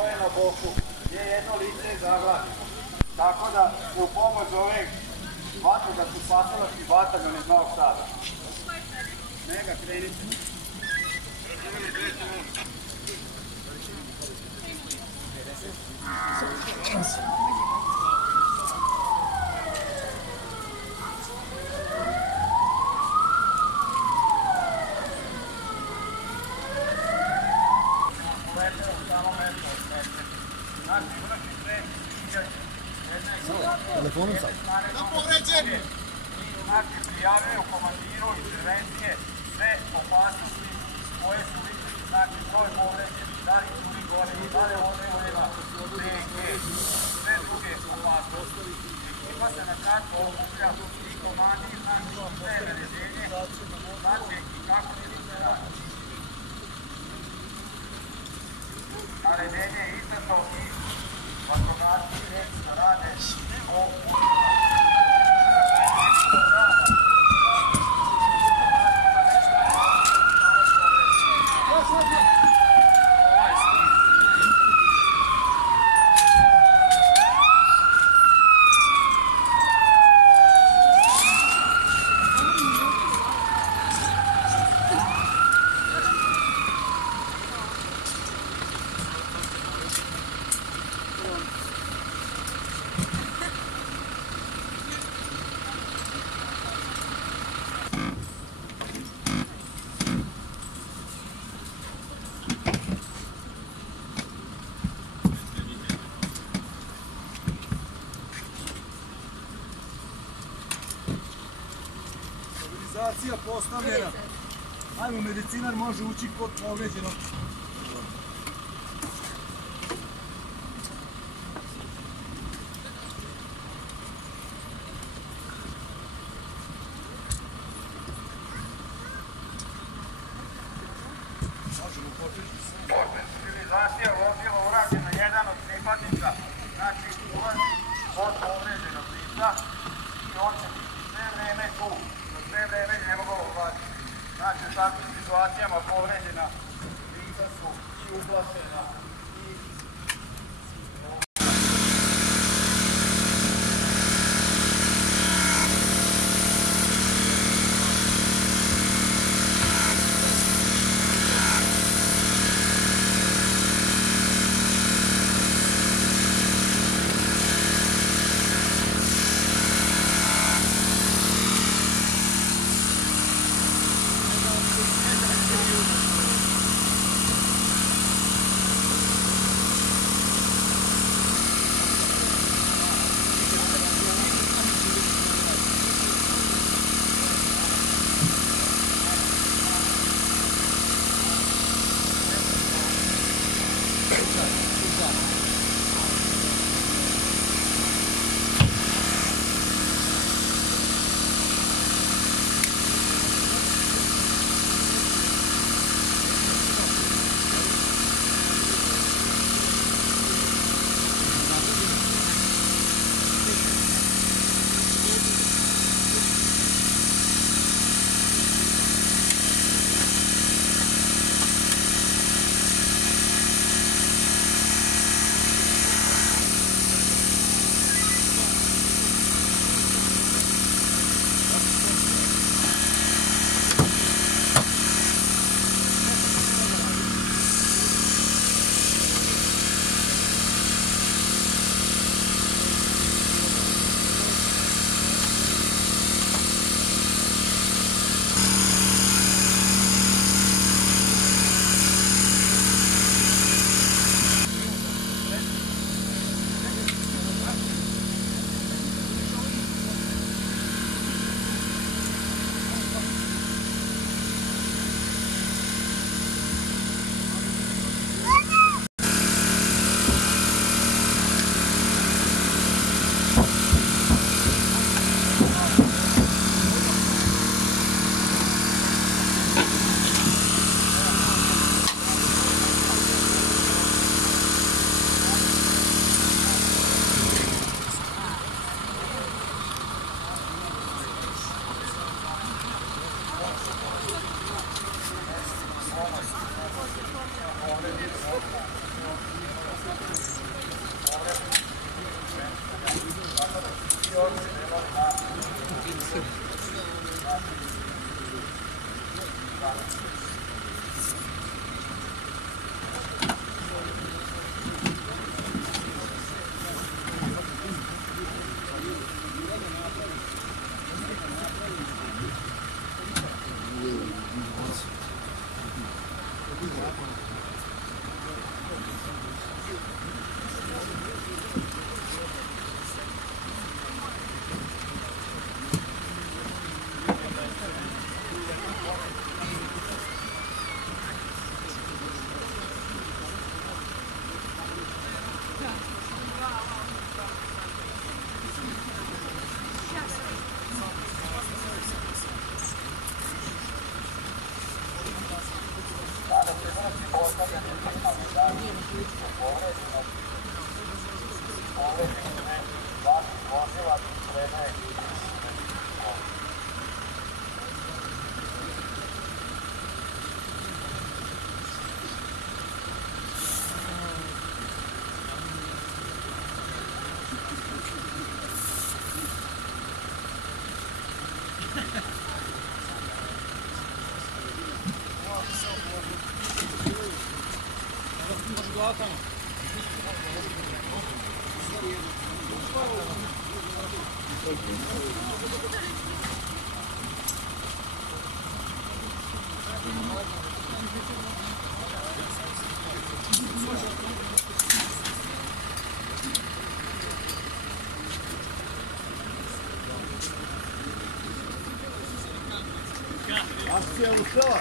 stoje na boku, gdje jedno lice je zaglavljeno. Tako da u pomoć ovih vatrogasnih spasilačkih bataliona iz Novog Sada. Mega, krenite. Telefonom sad. Da povređen! Znači, prijavljaju komandiru intervencije sve opasnosti koje su vidjeli, znači broj povređen, da li curi gore, da li ovdje uljeva, BG, sve druge opasnosti. Ekipa se na kratko okuplja i komandir, znači sve naređenje, znači i kako će se raditi. Naređenje je izdato i vatrogasci reći da rade o Stabilizacija postavljena. Ajmo, medicinar može ući kod povređenog. Možemo početi sve. Stabilizacija vozila urađena jedan od pripadnika, znači ulazi od povređenog lica i on će biti sve vreme tu. Sve vreme ne mogu oblačiti. Znači u takvim situacijama povređena lica su i uplašena i Akcija uspjela.